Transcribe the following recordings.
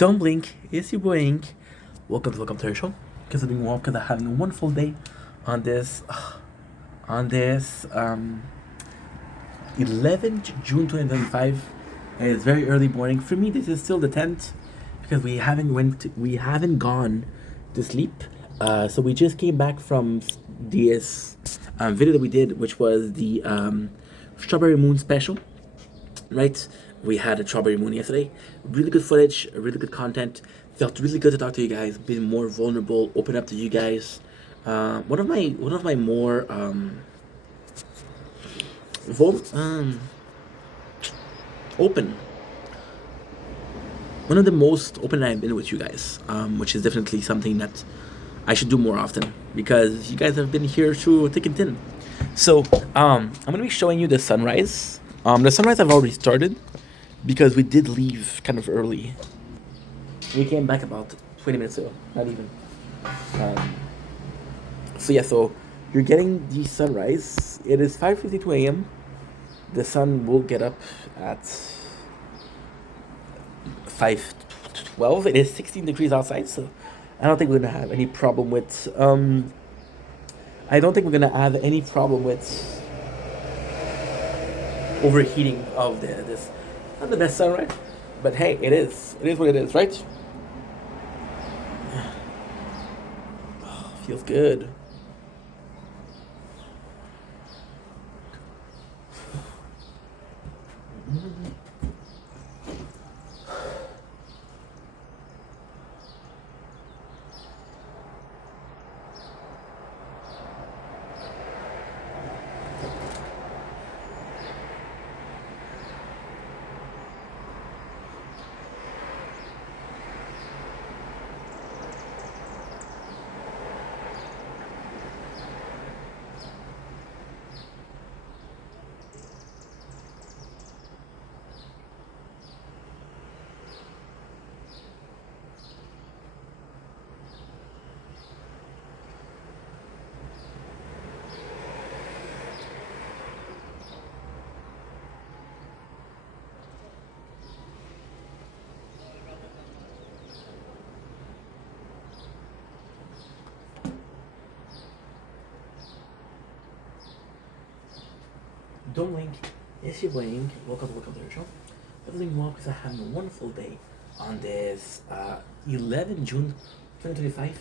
Don't blink. It's your boy Ink. Welcome to our show. Because I'm doing well. Because I'm having a wonderful day on this 11th June 2025. And it's very early morning for me. This is still the 10th because we haven't gone to sleep. So we just came back from this video that we did, which was the Strawberry Moon special, right? We had a Strawberry Moon yesterday. Really good footage, really good content. Felt really good to talk to you guys, being more vulnerable, open up to you guys. One of my more vul- open, one of the most open I've been with you guys, which is definitely something that I should do more often because you guys have been here through thick and thin. So I'm gonna be showing you the sunrise. The sunrise I've already started because we did leave kind of early. We came back about 20 minutes ago, not even. Um, so you're getting the sunrise. It is 5:52 a.m. The sun will get up at 5:12. It is 16 degrees outside, so I don't think we're gonna have any problem with. I don't think we're gonna have any problem with overheating of this. Not the best sunrise, but hey, it is. It is what it is, right? Feels good. Don't blink. Yes, you're blinking. Welcome to the show. I'm doing well because I had a wonderful day on this 11 June 2025.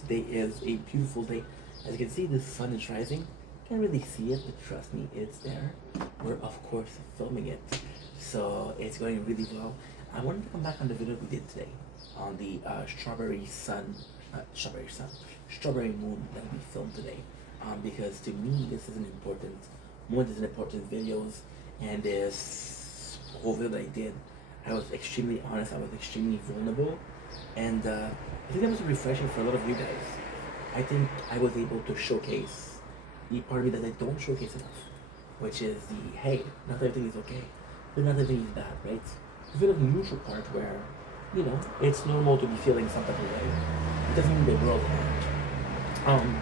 Today is a beautiful day. As you can see, the sun is rising. Can't really see it, but trust me, it's there. We're of course filming it, so it's going really well. I wanted to come back on the video we did today on the strawberry moon that we filmed today. Because to me, this is an important one is an important videos, and this whole video that I did, I was extremely honest, I was extremely vulnerable, and I think that was refreshing for a lot of you guys. I think I was able to showcase the part of me that I don't showcase enough, which is the hey, not everything is okay, but not everything is bad, right? The bit of the neutral part where, it's normal to be feeling some type of way. It doesn't mean the world end.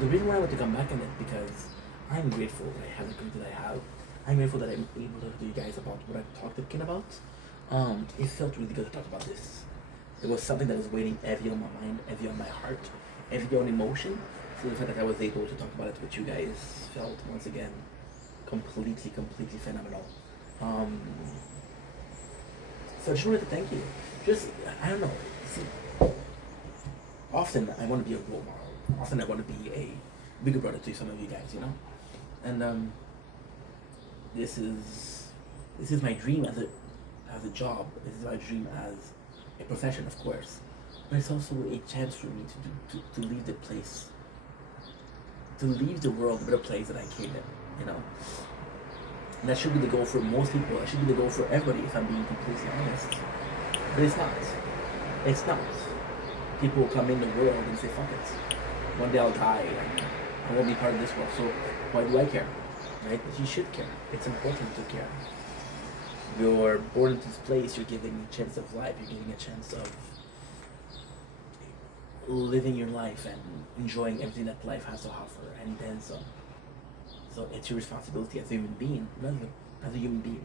The reason why I want to come back on it because I'm grateful that I have the career that I have. I'm grateful that I'm able to talk to you guys about what I've talked to about. It felt really good to talk about this. It was something that was waiting heavy on my mind, heavy on my heart, heavy on emotion. So the fact that I was able to talk about it with you guys felt once again completely phenomenal. Um, so I just wanted to thank you. Just I don't know. See, often I want to be a role model. Often I want to be a bigger brother to some of you guys. And this is my dream as a job. This is my dream as a profession, of course. But it's also a chance for me to leave the place, to leave the world a better place that I came in. And that should be the goal for most people. That should be the goal for everybody, if I'm being completely honest. But it's not. It's not. People come in the world and say, fuck it. One day I'll die and I won't be part of this world. So why do I care? Right? But you should care. It's important to care. You're born into this place, you're giving a chance of life, you're giving a chance of living your life and enjoying everything that life has to offer and then some. So it's your responsibility as a human being, not as a human being,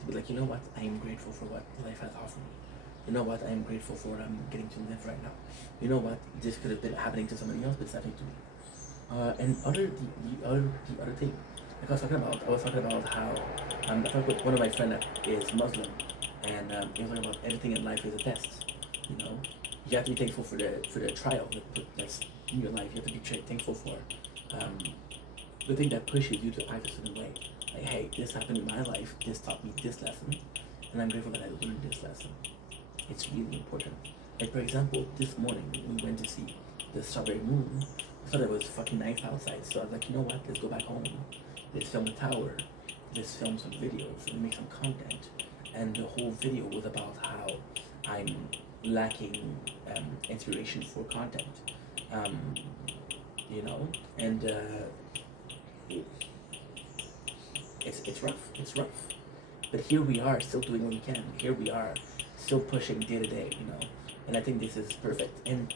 to be like, you know what, I am grateful for what life has offered me. You know what? I am grateful for what I'm getting to live right now. You know what? This could have been happening to somebody else, but it's happening to me. And the other thing, like I was talking about how I talked with one of my friends that is Muslim, and he was talking about everything in life is a test. You know, you have to be thankful for the trial that's in your life. You have to be thankful for um, the thing that pushes you to act a certain way. Like, hey, this happened in my life. This taught me this lesson, and I'm grateful that I learned this lesson. It's really important. Like, for example, this morning we went to see the strawberry moon. I thought it was fucking nice outside, so I was like, you know what? Let's go back home. Let's film a tower. Let's film some videos and make some content. And the whole video was about how I'm lacking inspiration for content. Um, you know, and it, it's rough. It's rough. But here we are, still doing what we can. Here we are, still pushing day to day. You know, and I think this is perfect. And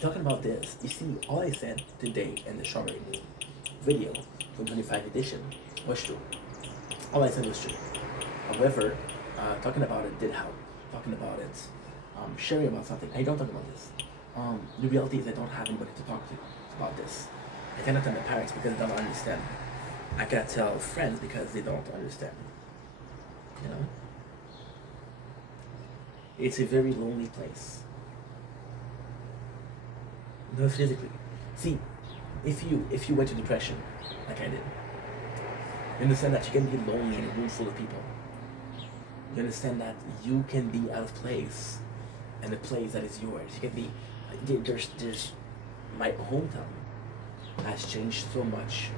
talking about this, you see, all I said today in the Strawberry Moon video from 25 edition was true. All I said was true. However, talking about it did help. Talking about it, sharing about something. I don't talk about this. The reality is I don't have anybody to talk to about this. I cannot tell my parents because they don't understand. I cannot tell friends because they don't understand. You know? It's a very lonely place. No, physically. See, if you went to depression, like I did, you understand that you can be lonely in a room full of people. You understand that you can be out of place in a place that is yours. You can be there's my hometown has changed so much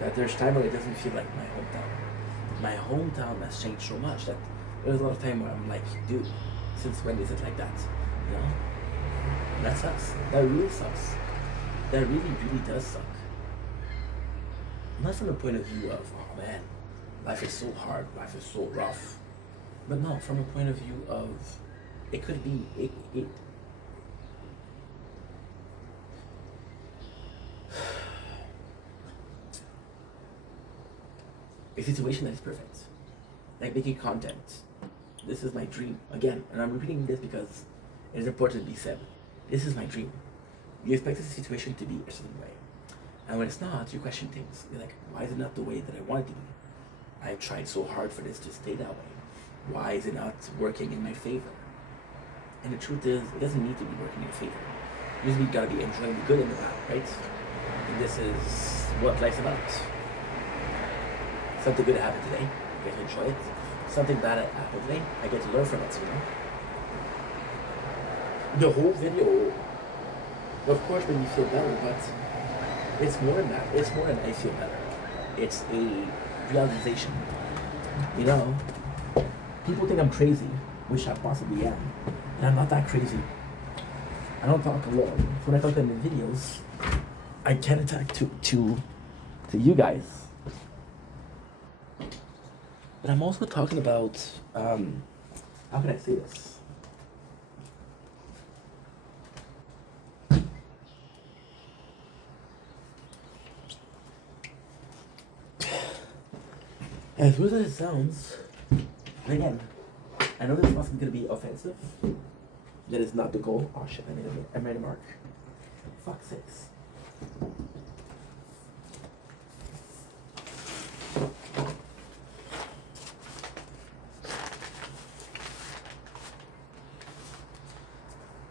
that there's time where it doesn't feel like my hometown. My hometown has changed so much that there's a lot of time where I'm like, dude, since when is it like that? You know? And that sucks. That really sucks. That really, really does suck. Not from the point of view of, oh man, life is so hard, life is so rough. But no, from a point of view of, it could be, a situation that is perfect. Like making content. This is my dream. Again, and I'm repeating this because it is important to be said. This is my dream. You expect this situation to be a certain way. And when it's not, you question things. You're like, why is it not the way that I want it to be? I tried so hard for this to stay that way. Why is it not working in my favor? And the truth is, it doesn't need to be working in your favor. You just gotta be enjoying the good and the bad, right? And this is what life's about. Something good happened today, I get to enjoy it. Something bad happened today, I get to learn from it, you know? The whole video, of course, made me feel better, but it's more than that. It's more than I feel better. It's a realization. You know, people think I'm crazy, which I possibly am, and I'm not that crazy. I don't talk alone. When I talk in the videos, I can attack to you guys. But I'm also talking about, how can I say this? As weird as it sounds, and again, I know this wasn't going to be offensive. That is not the goal. Oh shit, I made a mark. Fuck sakes.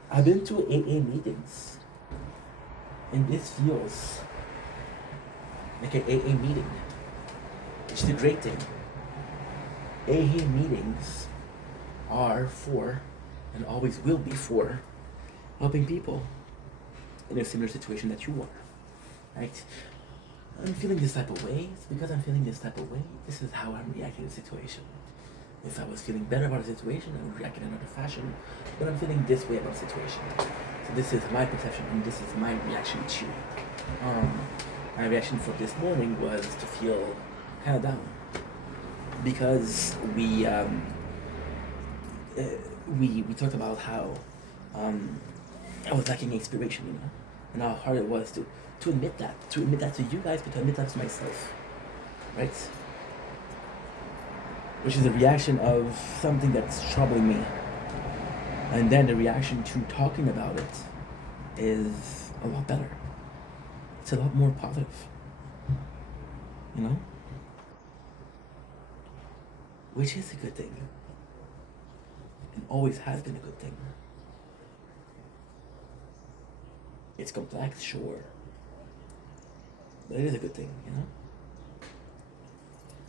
I've been to AA meetings, and this feels like an AA meeting. Which is a great thing. AA meetings are for, and always will be for, helping people in a similar situation that you are. Right? I'm feeling this type of way. It's because I'm feeling this type of way. This is how I'm reacting to the situation. If I was feeling better about the situation, I would react in another fashion. But I'm feeling this way about the situation. So this is my perception, and this is my reaction to it. My reaction for this morning was to feel kind of down because we talked about how I was lacking inspiration, you know, and how hard it was to admit that to you guys, but to admit that to myself, right? Which is a reaction of something that's troubling me, And then the reaction to talking about it is a lot better. It's a lot more positive. You know? Which is a good thing. And always has been a good thing. It's complex, sure. But it is a good thing, you know?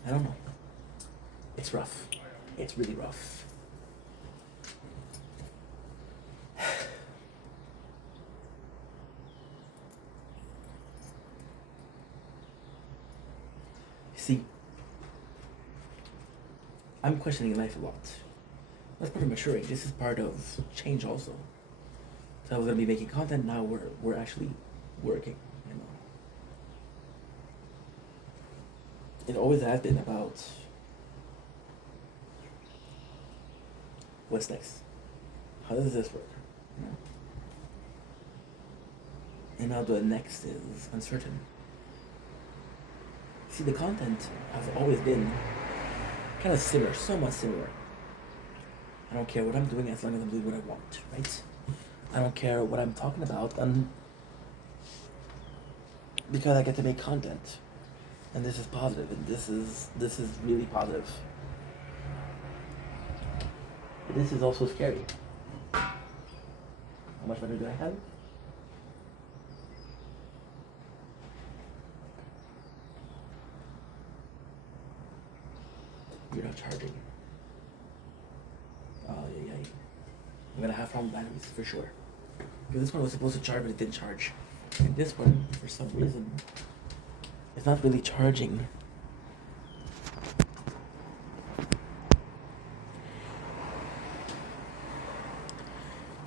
I don't know. It's rough. It's really rough. See, I'm questioning life a lot. That's part of maturing. This is part of change also. So I was gonna be making content, now we're actually working, you know. It always has been about what's next. How does this work? You know? And now the next is uncertain. See, the content has always been kind of similar, somewhat similar. I don't care what I'm doing as long as I'm doing what I want, right? I don't care what I'm talking about, because I get to make content, and this is positive, and this is really positive. But this is also scary. How much better do I have? You're not charging. Oh, yeah. I'm gonna have problem with batteries for sure. Because this one was supposed to charge, but it didn't charge. And this one, for some reason, is not really charging.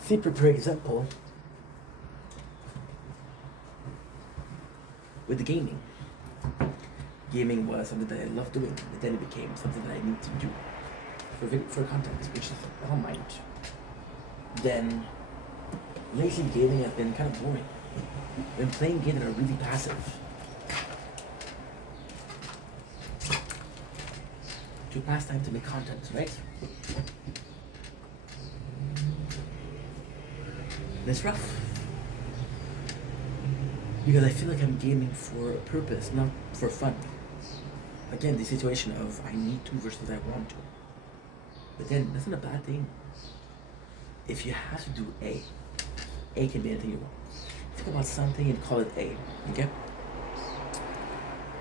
See, for example, with the gaming. Gaming was something that I loved doing, but then it became something that I need to do for content, which is, I don't mind. Then, lately gaming has been kind of boring. I've been playing games that are really passive. To pass time to make content, right? And it's rough. Because I feel like I'm gaming for a purpose, not for fun. Again, the situation of I need to versus I want to. But then, that's not a bad thing. If you have to do A can be anything you want. Think about something and call it A, okay?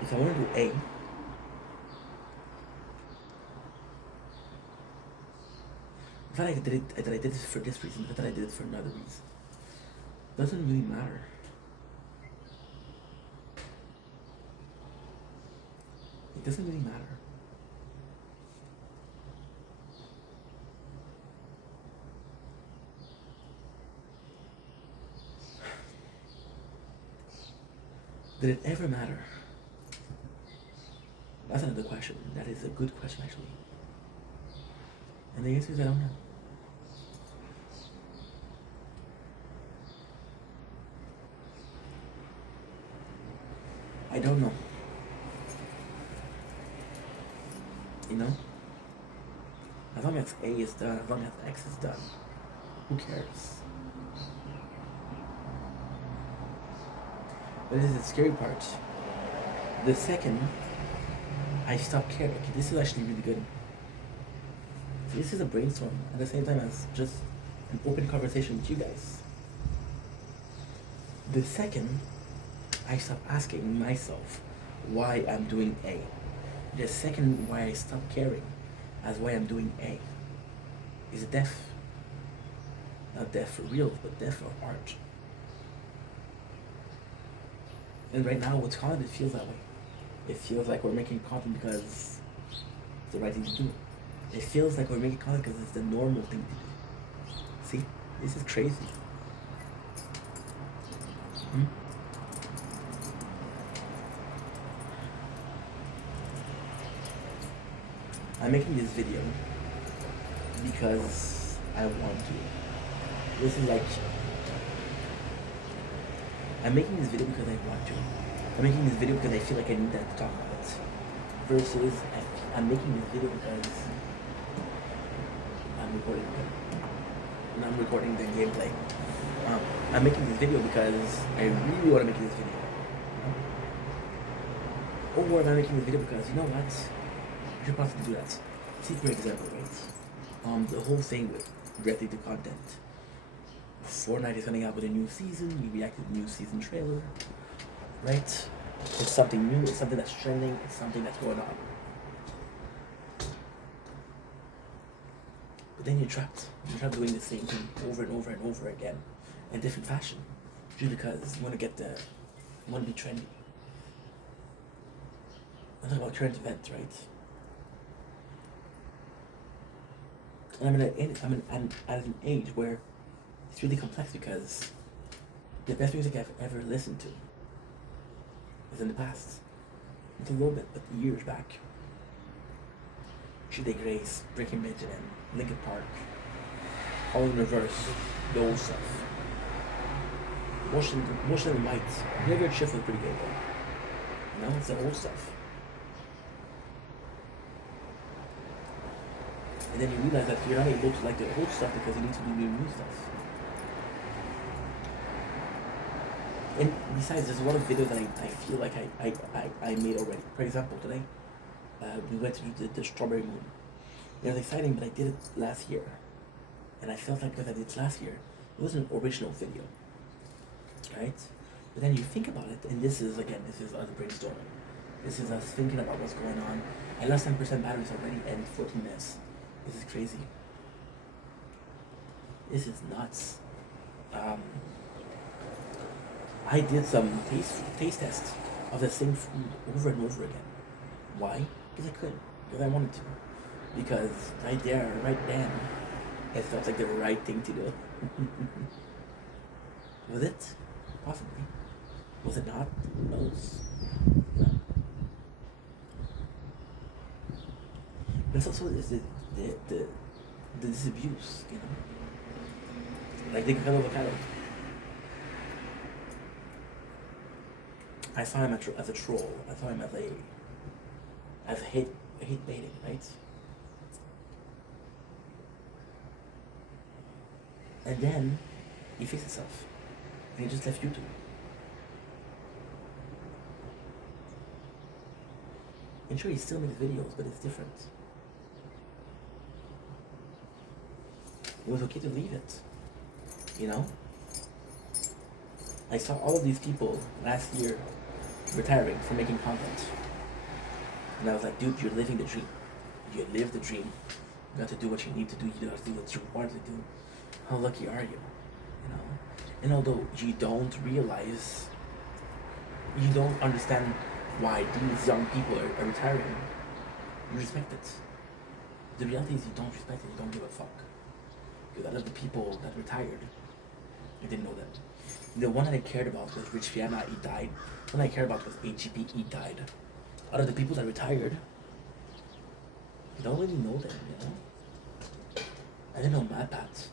If I want to do A, if I did it for this reason, but then I did it for another reason, doesn't really matter. It doesn't really matter. Did it ever matter? That's another question. That is a good question, actually. And the answer is I don't know. I don't know. You know? As long as A is done, as long as X is done, who cares? But this is the scary part. The second I stop caring, okay, this is actually really good. So this is a brainstorm at the same time as just an open conversation with you guys. The second I stop asking myself why I'm doing A. The second why I stop caring as why I'm doing A is death. Not death for real, but death for art. And right now, what's content, it feels that way. It feels like we're making content because it's the right thing to do. It feels like we're making content because it's the normal thing to do. See? This is crazy. I'm making this video because I want to. This is like, I'm making this video because I want to. I'm making this video because I feel like I need that to talk about it. Versus, I'm making this video because I'm recording it. and I'm recording the gameplay. I'm making this video because I really want to make this video. Or am I making this video because, you know what? You should possibly do that. See, for example, right? The whole thing with directly to content. Fortnite is coming out with a new season. You react to the new season trailer, right? It's something new. It's something that's trending. It's something that's going on. But then you're trapped. You're trapped doing the same thing over and over and over again in different fashion, just because you want to you want to be trendy. I'm talking about current events, right? And I'm at an age where it's really complex because the best music I've ever listened to is in the past. It's a little bit, but years back. Jude Grace, Breaking Benjamin, Linkin Park, All in Reverse, the old stuff. Motion and Light. Graveyard Shift was pretty good though. You know, it's the old stuff. And then you realize that you're not able to like the old stuff because you need to do new stuff. And besides, there's a lot of videos that I feel like I made already. For example, today, we went to do the Strawberry Moon. It was exciting, but I did it last year. And I felt like because I did it last year, it was an original video. Right? But then you think about it, and this is us brainstorming. This is us thinking about what's going on. I lost 10% batteries already and 14 minutes. This is crazy. This is nuts. I did some taste tests of the same food over and over again. Why? Because I could. Because I wanted to. Because right there, right then, it felt like the right thing to do. Was it? Possibly. Was it not? Who knows? No. But it's also the disabuse, you know? Like the avocado. I saw him as a troll. I saw him as hate baiting, right? And then he fixed himself, and he just left YouTube. And sure, he still makes videos, but it's different. It was okay to leave it, you know? I saw all of these people last year retiring from making content. And I was like, dude, you're living the dream. You live the dream. You got to do what you need to do. You got to do what you want to do. How lucky are you? You know? And although you don't realize, you don't understand why these young people are retiring, you respect it. The reality is you don't respect it. You don't give a fuck. Because out of the people that retired, I didn't know them. The one that I cared about was Rich Fianna, he died. The one I cared about was AGP, he died. Out of the people that retired, you don't really know them, you know? I didn't know Mad Pat.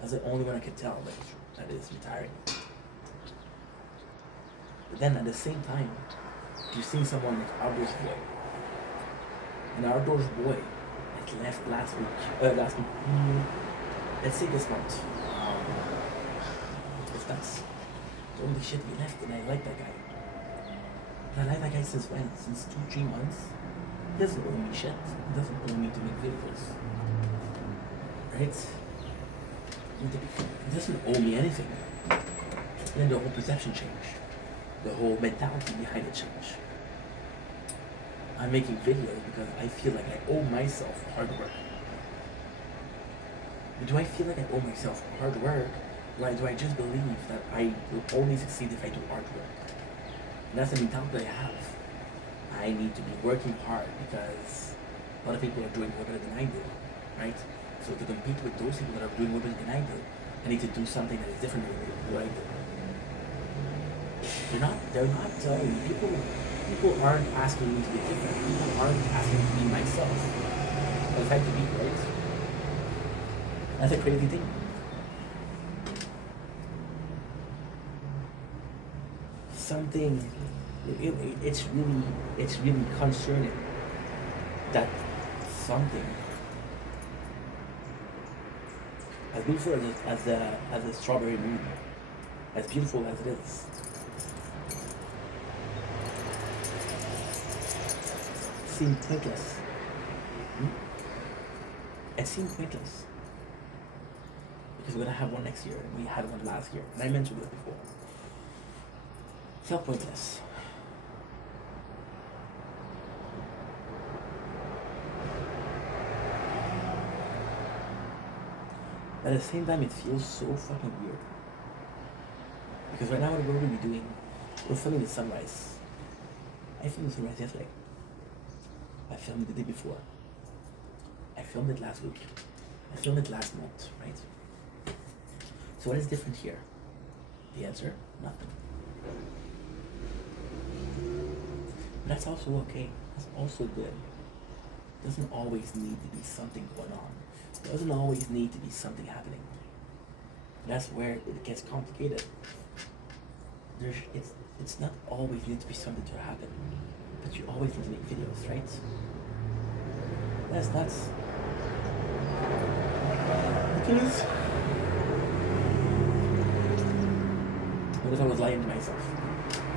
That's the only one I could tell that is retiring. But then at the same time, you're seeing someone like Outdoors Boy. And Outdoors Boy that left last week, let's say this month. It's nice. Holy shit, he left, and I like that guy. And I like that guy since when? Since 2-3 months? He doesn't owe me shit. He doesn't owe me to make videos. Right? He doesn't owe me anything. And then the whole perception changed. The whole mentality behind it changed. I'm making videos because I feel like I owe myself hard work. But do I feel like I owe myself hard work? Like, do I just believe that I will only succeed if I do hard work? And that's the mentality I have. I need to be working hard because a lot of people are doing more better than I do, right? So to compete with those people that are doing more better than I do, I need to do something that is different than what I do. They're not telling me. People aren't asking me to be different. People aren't asking me to be myself. I was trying to be, right? That's a crazy thing. It's really concerning that something As beautiful as a strawberry moon, as beautiful as it is, seemed pointless. Hmm? It seemed pointless because we're gonna have one next year, and we had one last year, and I mentioned it before. Felt pointless. But at the same time, it feels so fucking weird. Because right now, what we're really doing, we're filming the sunrise. I filmed the sunrise yesterday. I filmed it the day before. I filmed it last week. I filmed it last month, right? So what is different here? The answer, nothing. But that's also okay. That's also good. It doesn't always need to be something going on. It doesn't always need to be something happening. That's where it gets complicated. It's not always need to be something to happen, but you always need to make videos, right? That's nuts. Because what if I was lying to myself?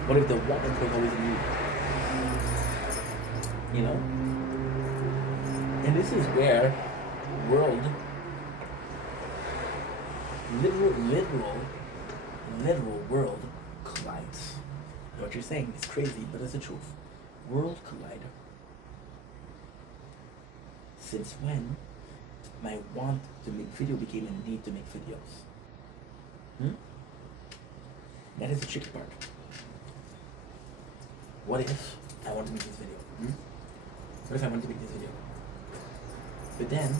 What if the what if was always me? You know? And this is where world, literal world collides. What you're saying is crazy, but it's the truth. World collide. Since when my want to make video became a need to make videos? That is the tricky part. What if I want to make this video? What if I want to make this video? But then,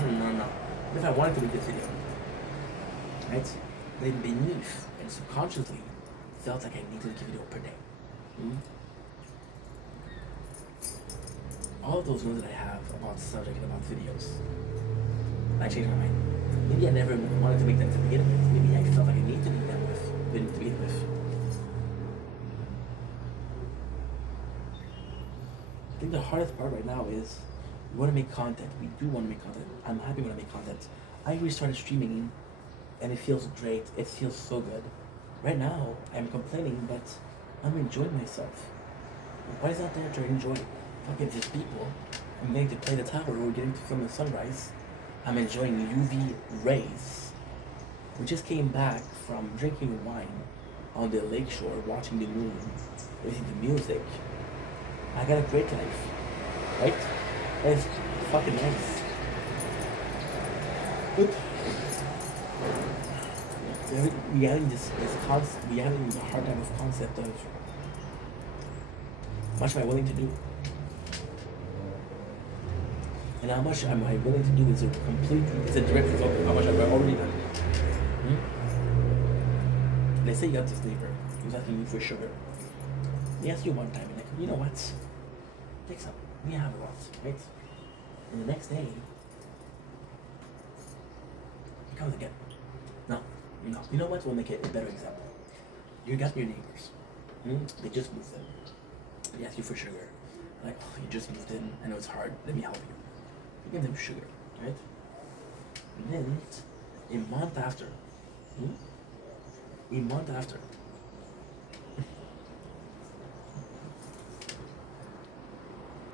no. What if I wanted to make this video? Right? Then beneath and subconsciously felt like I needed to make a video per day. All of those ones that I have about subject and about videos, I changed my mind. Maybe I never wanted to make them to begin with. Maybe I felt like I need to make them to begin with. I think the hardest part right now is we want to make content. We do want to make content. I'm happy when I make content. I restarted streaming and it feels great. It feels so good. Right now, I'm complaining, but I'm enjoying myself. What is out there to enjoy? Talking to people. I'm getting to play the tower. We're getting to film the sunrise. I'm enjoying UV rays. We just came back from drinking wine on the lakeshore, watching the moon, listening to music. I got a great life, right? It's fucking nice. But we having we having a hard time with concept of how much am I willing to do, and how much am I willing to do is a direct result of how much I've already done. Let's say you have this neighbor who's asking you for sugar. He asks you one time, and like, you know what? Take some. We have a lot, right? And the next day, he comes again. No. You know what? We'll make it a better example. You got your neighbors. They just moved in. They ask you for sugar. Like, oh, you just moved in. I know it's hard. Let me help you. You give them sugar, right? And then, a month after,